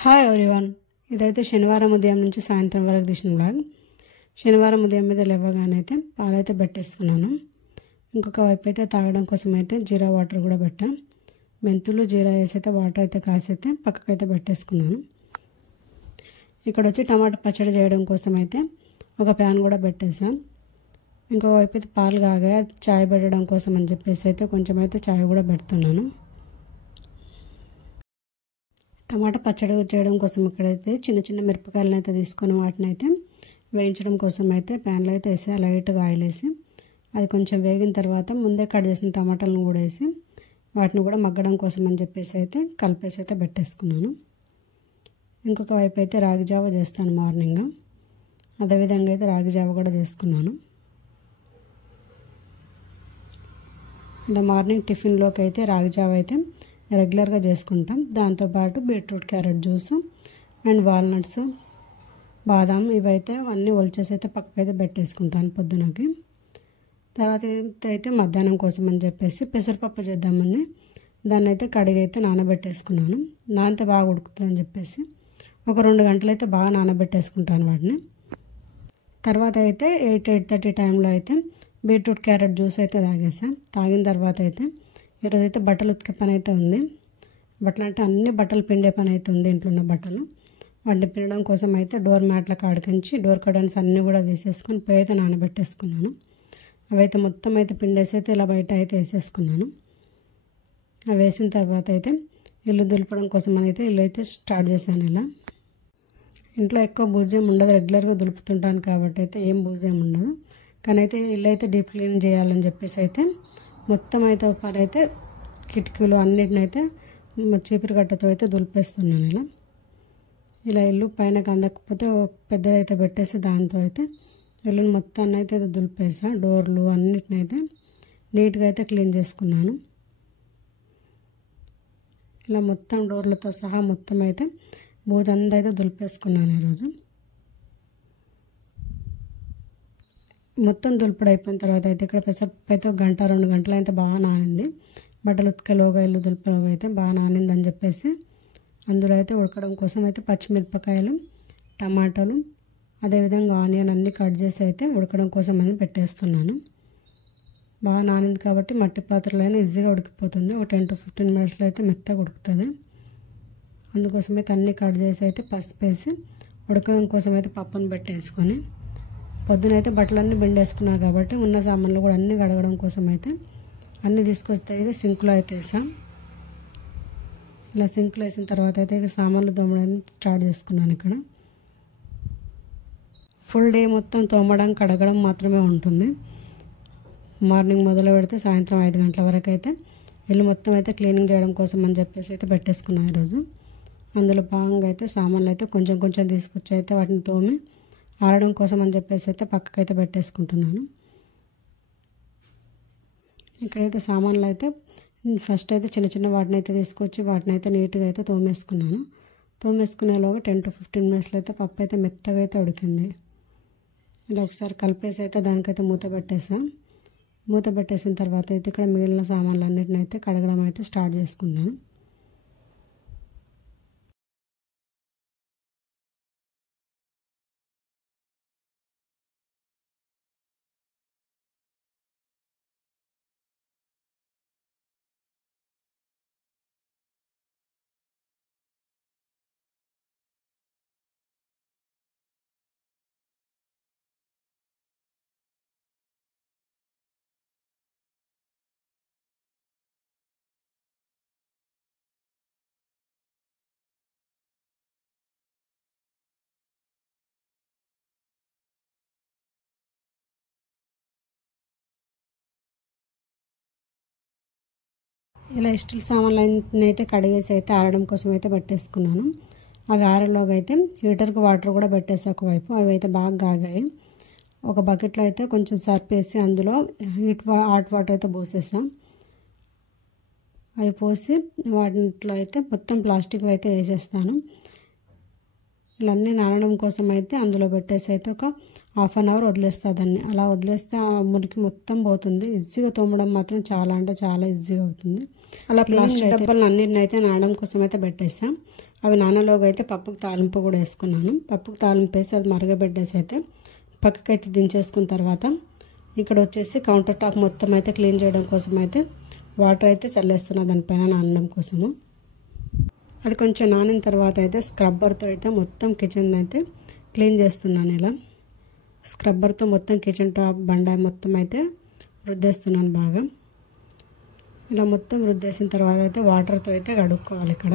Hi everyone, ఇదైతే శనివారం ఉదయం నుంచి సాయంత్రం వరకు తీసిన బ్లాగ్. శనివారం ఉదయం మీద లేవగానే అయితే పాలైతే పెట్టేసుకున్నాను. ఇంకొక వైపు అయితే తాగడం కోసం అయితే జీరా వాటర్ కూడా పెట్టా. మెంతులు జీరా వేసి అయితే వాటర్ అయితే కాసి అయితే పక్కకైతే పెట్టేసుకున్నాను. ఇక్కడ వచ్చి టమాటా పచ్చడి చేయడం కోసం అయితే ఒక ప్యాన్ కూడా పెట్టేసాం. ఇంకొక వైపు అయితే పాలు కాగా చాయ్ పెట్టడం కోసం అని చెప్పేసి అయితే కొంచెం అయితే చాయ్ కూడా పెడుతున్నాను. టమాటా పచ్చడి చేయడం కోసం ఇక్కడైతే చిన్న చిన్న మిరపకాయలను అయితే తీసుకొని వాటిని అయితే వేయించడం కోసం అయితే ప్యాన్లో అయితే వేసి లైట్గా ఆయిల్ వేసి అది కొంచెం వేగిన తర్వాత ముందే కట్ చేసిన టమాటాలను కూడా వేసి వాటిని కూడా మగ్గడం కోసం అని చెప్పేసి అయితే కలిపేసి అయితే పెట్టేసుకున్నాను. ఇంకొక వైపు అయితే రాగి జావ చేస్తాను మార్నింగ్. అదేవిధంగా అయితే రాగి జావ కూడా చేసుకున్నాను. ఇలా మార్నింగ్ టిఫిన్లోకి అయితే రాగి జావ అయితే రెగ్యులర్గా చేసుకుంటాం. దాంతోపాటు beetroot carrot juice and walnuts బాదాం ఇవైతే అన్నీ ఒలిచేసి అయితే పక్కకైతే పెట్టేసుకుంటాను పొద్దునకి. తర్వాత అయితే మధ్యాహ్నం కోసం అని చెప్పేసి పెసరపప్పు చేద్దామని దాన్ని అయితే కడిగి అయితే నానబెట్టేసుకున్నాను. నానితే బాగా ఉడుకుతుందని చెప్పేసి ఒక 2 గంటలు అయితే బాగా నానబెట్టేసుకుంటాను వాటిని. తర్వాత అయితే 8-8:30 టైంలో అయితే బీట్రూట్ క్యారెట్ జ్యూస్ అయితే తాగేసాను. తాగిన తర్వాత అయితే ఈరోజైతే బట్టలు ఉతికే పని అయితే ఉంది. బట్టలు అంటే అన్ని బట్టలు పిండే పని అయితే ఉంది. ఇంట్లో ఉన్న బట్టలు వాటిని పిండడం కోసం అయితే డోర్ మ్యాట్ల కాడికించి డోర్ కర్టన్స్ అన్నీ కూడా తీసేసుకొని పోయి అయితే నానబెట్టేసుకున్నాను. అవైతే మొత్తం అయితే పిండేసి అయితే ఇలా బయట అయితే వేసేసుకున్నాను. అవి వేసిన తర్వాత అయితే ఇల్లు దులపడం కోసం అయితే ఇల్లు అయితే స్టార్ట్ చేశాను. ఇలా ఇంట్లో ఎక్కువ బూజేం ఉండదు, రెగ్యులర్గా దులుపుతుంటాను కాబట్టి అయితే ఏం బూజేం ఉండదు. కానీ అయితే ఇల్లు అయితే డీప్ క్లీన్ చేయాలని చెప్పేసి అయితే మొత్తం అయితే ఒకసారి అయితే కిటికీలు అన్నిటినైతే చీపురు గట్టతో అయితే దులిపేస్తున్నాను. ఇలా ఇల్లు పైన అందకపోతే పెద్దదైతే పెట్టేసి దాంతో అయితే ఇల్లుని మొత్తాన్ని అయితే దులిపేసా. డోర్లు అన్నిటినైతే నీట్గా అయితే క్లీన్ చేసుకున్నాను. ఇలా మొత్తం డోర్లతో సహా మొత్తం అయితే బూజంతా అయితే దులిపేసుకున్నాను ఈరోజు. మొత్తం దులుపుడు అయిపోయిన తర్వాత అయితే ఇక్కడ పెసరపప్పు అయితే 1-2 గంటలు అయితే బాగా నానింది. బట్టలు ఉతికేలోగా ఇల్లు దులుపులోగా అయితే బాగా నానిందని చెప్పేసి అందులో అయితే ఉడకడం కోసం అయితే పచ్చిమిరపకాయలు టమాటాలు అదేవిధంగా ఆనియన్ అన్నీ కట్ చేసి అయితే ఉడకడం కోసం అని పెట్టేస్తున్నాను. బాగా నానింది కాబట్టి మట్టి పాత్రలో అయినా ఈజీగా ఉడికిపోతుంది. ఒక 10-15 మినిట్స్లో అయితే మెత్తగా ఉడుకుతుంది. అందుకోసం అయితే అన్నీ కట్ చేసి అయితే పసుపు వేసి ఉడకడం కోసం అయితే పప్పును పెట్టేసుకొని పొద్దునైతే బట్టలన్నీ బెండేసుకున్నాను కాబట్టి ఉన్న సామాన్లు కూడా అన్నీ కడగడం కోసం అయితే అన్నీ తీసుకొస్తే అయితే సింక్లో అయితే వేసాం. ఇలా సింక్లో వేసిన తర్వాత అయితే సామాన్లు తోమడం స్టార్ట్ చేసుకున్నాను. ఇక్కడ ఫుల్ డే మొత్తం తోమడం కడగడం మాత్రమే ఉంటుంది. మార్నింగ్ మొదలు పెడితే సాయంత్రం 5 గంటల వరకు అయితే ఇల్లు మొత్తం అయితే క్లీనింగ్ చేయడం కోసం అని చెప్పేసి అయితే పెట్టేసుకున్నాను ఈరోజు. అందులో భాగంగా అయితే సామాన్లు అయితే కొంచెం కొంచెం తీసుకొచ్చి అయితే వాటిని తోమి ఆరడం కోసం అని చెప్పేసి అయితే పక్కకైతే పెట్టేసుకుంటున్నాను. ఇక్కడైతే సామాన్లు అయితే ఫస్ట్ అయితే చిన్న చిన్న వాటిని అయితే తీసుకొచ్చి వాటిని అయితే నీట్గా అయితే తోమేసుకున్నాను. తోమేసుకునేలోగా 10-15 మినిట్స్లో అయితే పప్పు అయితే మెత్తగా అయితే ఉడికింది. ఇలా ఒకసారి కలిపేసి అయితే దానికైతే మూత పెట్టేసాం. మూత పెట్టేసిన తర్వాత అయితే ఇక్కడ మిగిలిన సామాన్లు అన్నిటిని అయితే కడగడం అయితే స్టార్ట్ చేసుకున్నాను. ఇలా స్టీల్ సామాన్లు అన్నింటినీ అయితే కడిగేసి అయితే ఆరడం కోసం అయితే పెట్టేసుకున్నాను. అవి ఆరేలోగా అయితే హీటర్కి వాటర్ కూడా పెట్టేసి ఒకవైపు అవి అయితే బాగా కాగాయి. ఒక బకెట్లో అయితే కొంచెం సర్ఫ్ వేసి అందులో హాట్ వాటర్ అయితే పోసేసాం. అవి పోసి వాటిలో అయితే మొత్తం ప్లాస్టిక్ అయితే వేసేస్తాను. ఇలా అన్నీ నానడం కోసం అయితే అందులో పెట్టేసి అయితే ఒక 1/2 అవర్ వదిలేస్తా దాన్ని. అలా వదిలేస్తే ఆ మురికి మొత్తం పోతుంది. ఈజీగా తోమడం మాత్రం చాలా అంటే చాలా ఈజీగా అవుతుంది. అలా ప్లాస్టిక్ డబ్బాలను అన్నిటిని అయితే నానడం కోసం అయితే పెట్టేసాం. అవి నానలోగా అయితే పప్పుకు తాలింపు కూడా వేసుకున్నాను. పప్పుకు తాలింపు వేసి అది మరగబెట్టేసి అయితే పక్కకైతే దించేసుకున్న తర్వాత ఇక్కడ వచ్చేసి కౌంటర్ టాప్ మొత్తం అయితే క్లీన్ చేయడం కోసం అయితే వాటర్ అయితే చల్లేస్తున్నా దానిపైన నానడం కోసము. అది కొంచెం నానిన తర్వాత అయితే స్క్రబ్బర్తో అయితే మొత్తం కిచెన్ అయితే క్లీన్ చేస్తున్నాను. ఇలా స్క్రబ్బర్తో మొత్తం కిచెన్ టాప్ బండ మొత్తం అయితే రుద్దేస్తున్నాను బాగా. ఇలా మొత్తం రుద్దేసిన తర్వాత అయితే వాటర్తో అయితే కడుక్కోవాలి ఇక్కడ.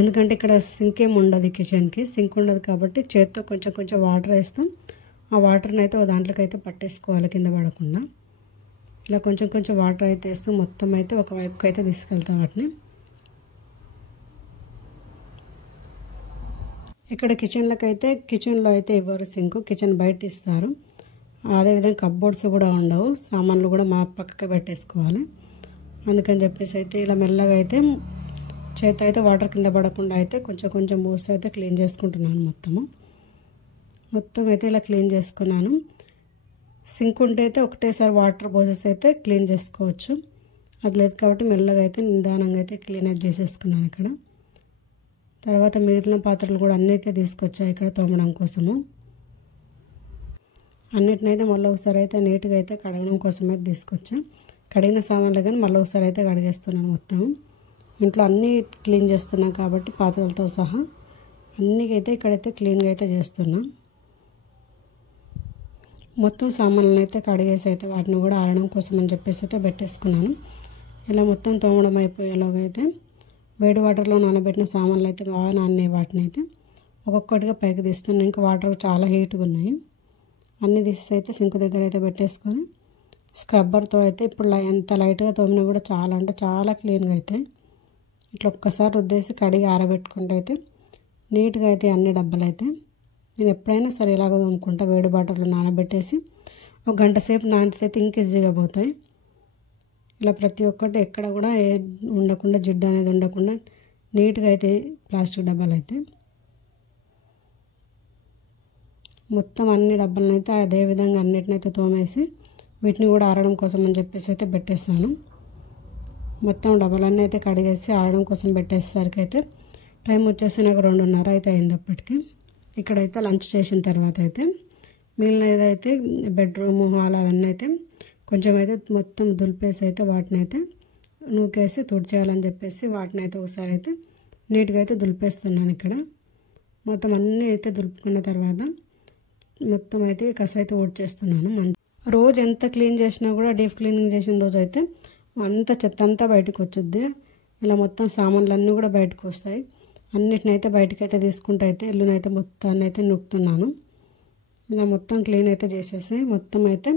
ఎందుకంటే ఇక్కడ సింక్ ఏమి ఉండదు, కిచెన్కి సింక్ ఉండదు కాబట్టి చేత్తో కొంచెం కొంచెం వాటర్ వేస్తాం. ఆ వాటర్ని అయితే దాంట్లోకి అయితే పట్టేసుకోవాలి కింద పడకుండా. ఇలా కొంచెం కొంచెం వాటర్ అయితే వేస్తూ మొత్తం అయితే ఒక వైపుకి అయితే తీసుకెళ్తాం వాటిని. ఇక్కడ కిచెన్లో అయితే ఇవ్వరు సింక్, కిచెన్ బయట ఇస్తారు. అదేవిధంగా కప్బోర్డ్స్ కూడా ఉండవు, సామాన్లు కూడా మా పక్కకి పెట్టేసుకోవాలి. అందుకని చెప్పేసి అయితే ఇలా మెల్లగా అయితే చేత అయితే వాటర్ కింద పడకుండా అయితే కొంచెం కొంచెం పోసి అయితే క్లీన్ చేసుకుంటున్నాను. మొత్తం అయితే ఇలా క్లీన్ చేసుకున్నాను. సింక్ ఉంటే అయితే ఒకటేసారి వాటర్ పోసేసి అయితే క్లీన్ చేసుకోవచ్చు. అది లేదు కాబట్టి మెల్లగా అయితే నిదానంగా అయితే క్లీన్ అయితే చేసేసుకున్నాను ఇక్కడ. తర్వాత మిగిలిన పాత్రలు కూడా అన్నీ అయితే తీసుకొచ్చాయి ఇక్కడ తోమడం కోసము. అన్నిటినైతే మళ్ళీ ఒకసారి అయితే నీట్గా అయితే కడగడం కోసం అయితే తీసుకొచ్చా. కడిగిన సామాన్లు కానీ మళ్ళీ ఒకసారి అయితే కడిగేస్తున్నాను. మొత్తం ఇంట్లో అన్నీ క్లీన్ చేస్తున్నాం కాబట్టి పాత్రలతో సహా అన్నికైతే ఇక్కడైతే క్లీన్గా అయితే చేస్తున్నాం. మొత్తం సామాన్లను అయితే కడిగేసి అయితే వాటిని కూడా ఆరడం కోసం అని చెప్పేసి అయితే పెట్టేసుకున్నాను. ఇలా మొత్తం తోమడం అయిపోయేలాగా అయితే వేడి వాటర్లో నానబెట్టిన సామాన్లు అయితే బాగా నానే వాటిని అయితే ఒక్కొక్కటిగా పైకి తీస్తున్నాను. ఇంకా వాటర్ చాలా హీట్గా ఉన్నాయి. అన్నీ తీసి అయితే సింక్ దగ్గర అయితే పెట్టేసుకొని స్క్రబ్బర్తో అయితే ఇప్పుడు ఎంత లైట్గా తోమినా కూడా చాలా అంటే చాలా క్లీన్గా అయితే ఇట్లా ఒక్కసారి రుద్దేసి కడిగి ఆరబెట్టుకుంటే అయితే నీట్గా అయితే అన్ని డబ్బాలు అయితే నేను ఎప్పుడైనా సరే ఇలాగ తోముకుంటా. వేడి వాటర్లో నానబెట్టేసి ఒక గంట సేపు నానితే అయితే ఇంక ఈజీగా పోతాయి. ఇలా ప్రతి ఒక్కటి ఎక్కడ కూడా ఉండకుండా జిడ్డు అనేది ఉండకుండా నీట్గా అయితే ప్లాస్టిక్ డబ్బాలు అయితే మొత్తం అన్ని డబ్బాలను అయితే అదేవిధంగా అన్నిటినైతే తోమేసి వీటిని కూడా ఆరడం కోసం అని చెప్పేసి అయితే పెట్టేస్తాను. మొత్తం డబ్బాలన్నీ అయితే కడిగేసి ఆరడం కోసం పెట్టేసరికి అయితే టైం వచ్చేసి నాకు 2:30 అయితే అయింది అప్పటికి. ఇక్కడైతే లంచ్ చేసిన తర్వాత అయితే మిగిలిన ఏదైతే బెడ్రూమ్ హాల్ అవన్నీ అయితే కొంచెం అయితే మొత్తం దులిపేసి అయితే వాటిని అయితే నూకేసి తుడిచేయాలని చెప్పేసి వాటిని అయితే ఒకసారి అయితే నీట్గా అయితే దులిపేస్తున్నాను. ఇక్కడ మొత్తం అన్నీ అయితే దులుపుకున్న తర్వాత మొత్తం అయితే కస అయితే ఊడ్చేస్తున్నాను. రోజు ఎంత క్లీన్ చేసినా కూడా డీప్ క్లీనింగ్ చేసిన రోజు అయితే అంత చెత్త అంతా బయటకు వచ్చుద్ది. ఇలా మొత్తం సామాన్లు కూడా బయటకు వస్తాయి. అన్నిటినైతే బయటకు అయితే తీసుకుంటూ అయితే ఇల్లునైతే మొత్తాన్ని అయితే నూకుతున్నాను. ఇలా మొత్తం క్లీన్ అయితే చేసేసి మొత్తం అయితే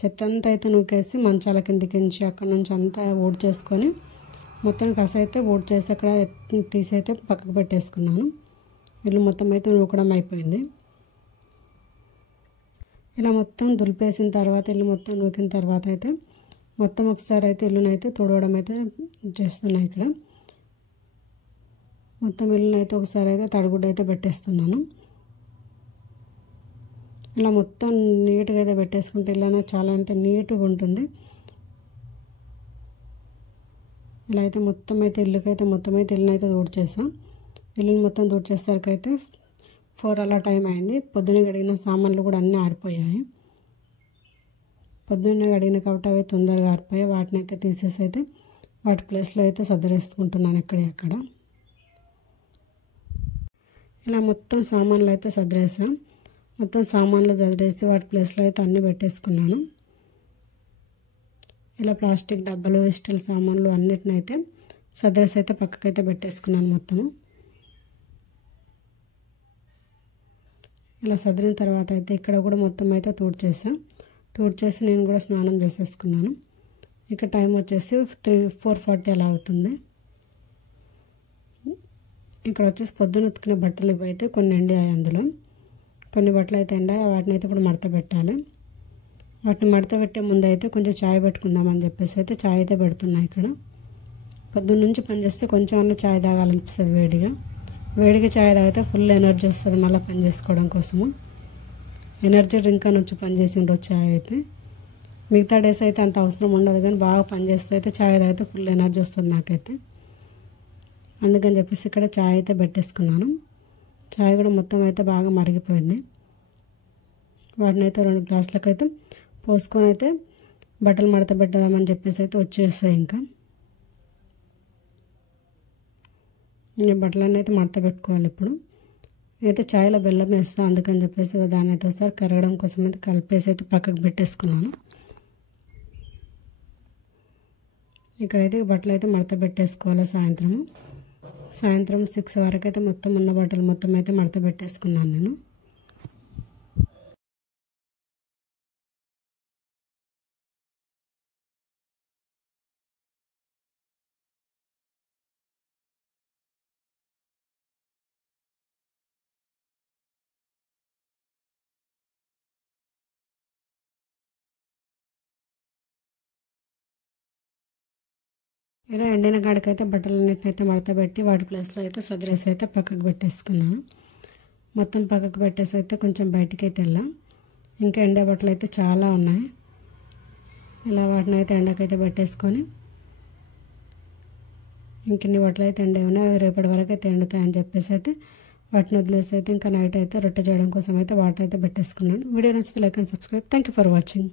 చెత్త అంతా అయితే నూకేసి మంచాల కిందికించి అక్కడ నుంచి అంతా ఊడ్చేసుకొని మొత్తం కస అయితే ఊడ్చేసి అక్కడ తీసి అయితే పక్కకు పెట్టేసుకున్నాను. ఇల్లు మొత్తం అయితే నూకడం అయిపోయింది. ఇలా మొత్తం దులిపేసిన తర్వాత ఇల్లు మొత్తం నూకిన తర్వాత అయితే మొత్తం ఒకసారి అయితే ఇల్లునైతే తుడవడం అయితే చేస్తున్నాను. ఇక్కడ మొత్తం ఇల్లునైతే ఒకసారి అయితే తడిగుడ్డ అయితే పెట్టేస్తున్నాను. ఇలా మొత్తం నీట్గా అయితే పెట్టేసుకుంటే ఇల్లు అనేది చాలా అంటే నీట్గా ఉంటుంది. ఇలా అయితే మొత్తం అయితే ఇల్లుకైతే మొత్తం అయితే ఇల్లునైతే తుడిచేసాం. ఇల్లుని మొత్తం తుడిచేసరికి అయితే 4 అలా టైం అయింది. పొద్దున్న కడిగిన సామాన్లు కూడా అన్నీ ఆరిపోయాయి. పొద్దున్న కడిగిన కాబట్టి అవి తొందరగా ఆరిపోయాయి. వాటిని అయితే తీసేసి అయితే వాటి ప్లేస్లో అయితే సర్దేసుకుంటున్నాను ఎక్కడెక్కడ. ఇలా మొత్తం సామాన్లు అయితే సర్దేసాం. మొత్తం సామాన్లు సర్దేసి వాటి ప్లేస్లో అయితే అన్నీ పెట్టేసుకున్నాను. ఇలా ప్లాస్టిక్ డబ్బాలు స్టీల్ సామాన్లు అన్నిటినైతే సర్దేసి అయితే పక్కకైతే పెట్టేసుకున్నాను మొత్తము. ఇలా సర్దిన తర్వాత అయితే ఇక్కడ కూడా మొత్తం అయితే తుడిచేసి నేను కూడా స్నానం చేసేసుకున్నాను. ఇక టైం వచ్చేసి 4:40 అలా అవుతుంది. ఇక్కడ వచ్చేసి పొద్దున ఉతికిన బట్టలు ఇవైతే కొన్ని ఎండాయి. అందులో కొన్ని బట్టలు అయితే ఎండాయి. వాటిని అయితే ఇప్పుడు మడత పెట్టాలి. వాటిని మడత పెట్టే ముందు అయితే కొంచెం చాయ్ పెట్టుకుందామని చెప్పేసి అయితే చాయ్ అయితే పెడుతున్నాయి. ఇక్కడ పొద్దున్న నుంచి పని చేస్తే కొంచెం అన్న చాయ్ తాగాలనిపిస్తుంది. వేడిగా చాయ్ తాగితే ఫుల్ ఎనర్జీ వస్తుంది మళ్ళీ పని చేసుకోవడం కోసము. ఎనర్జీ డ్రింక్ అని వచ్చి పని చేసిన రోజు చాయ్ అయితే. మిగతా డేస్ అయితే అంత అవసరం ఉండదు, కానీ బాగా పని చేస్తే అయితే చాయ్ తాగితే ఫుల్ ఎనర్జీ వస్తుంది నాకైతే. అందుకని చెప్పేసి ఇక్కడ చాయ్ అయితే పెట్టేసుకున్నాను. చాయ్ కూడా మొత్తం అయితే బాగా మరిగిపోయింది. వాటిని అయితే 2 గ్లాసులకు అయితే పోసుకొని అయితే బట్టలు మడత పెట్టదామని చెప్పేసి అయితే వచ్చేస్తాయి. ఇంకా ఈ బట్టలన్నీ అయితే మడత పెట్టుకోవాలి. ఇప్పుడు అయితే చాయ్లో బెల్లం వేస్తాను, అందుకని చెప్పేసి దాని అయితే ఒకసారి కరగడం కోసం అయితే కలిపేసి అయితే పక్కకు పెట్టేసుకున్నాను. ఇక్కడైతే బట్టలు అయితే మడత పెట్టేసుకోవాలి. సాయంత్రం 6 వరకు అయితే మొత్తం ఉన్న బట్టలు మొత్తం అయితే మడత పెట్టేసుకున్నాను నేను. ఇలా ఎండిన కాడికైతే బట్టలన్నిటినైతే మడత పెట్టి వాటి ప్లేస్లో అయితే సదిరేసి అయితే పక్కకు పెట్టేసుకున్నాను. మొత్తం పక్కకు పెట్టేసి అయితే కొంచెం బయటికి అయితే వెళ్ళాం. ఇంకా ఎండే బట్టలు అయితే చాలా ఉన్నాయి. ఇలా వాటిని అయితే ఎండకైతే పెట్టేసుకొని ఇంకెన్ని బట్టలు అయితే ఎండే ఉన్నాయి, అవి రేపటి వరకు అయితే ఎండుతాయని చెప్పేసి అయితే వాటిని వదిలేసి అయితే ఇంకా నైట్ అయితే రొట్టె చేయడం కోసం అయితే వాటర్ అయితే పెట్టేసుకున్నాను. వీడియో నచ్చితే like and subscribe. Thank you for watching.